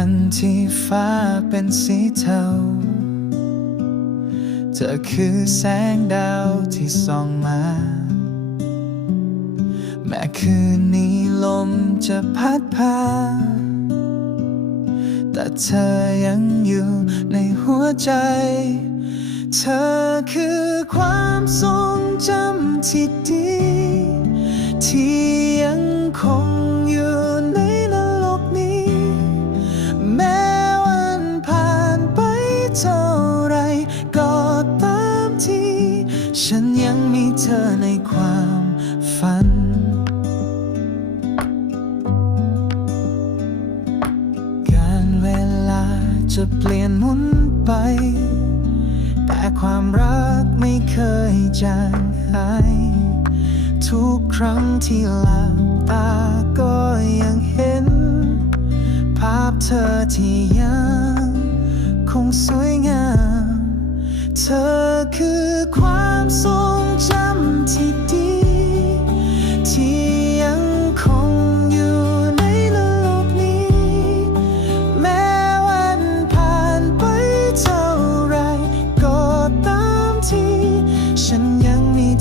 ันที่ฟ้าเป็นสีเทา เธอคือแสงดาวที่ส่องมา แม้คืนนี้ลมจะพัดพา แต่เธอยังอยู่ในหัวใจ เธอคือความทรงจำที่ดี ยังมีเธอในความฝัน การเวลาจะเปลี่ยนหมุนไป แต่ความรักไม่เคยจางหาย ทุกครั้งที่หลับตาก็ยังเห็น ภาพเธอที่ยังคงสวยงาม เธอคือความทรง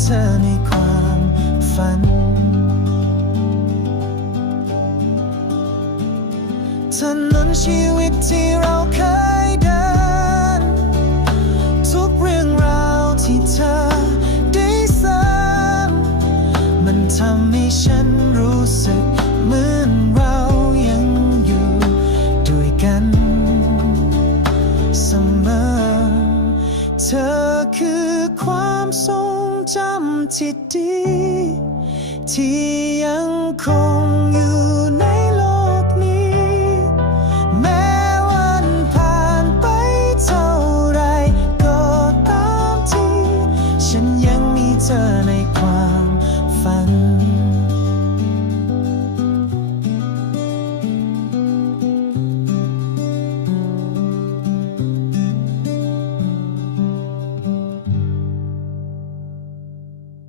เธอในความฝัน ถนนชีวิตที่เราเคยเดิน ทุกเรื่องราวที่เธอได้ซ้ำมันทำให้ฉันรู้สึกเหมือนเรายังอยู่ด้วยกันเสมอ เธอคือความทรง จำที่ดีที่ยังคง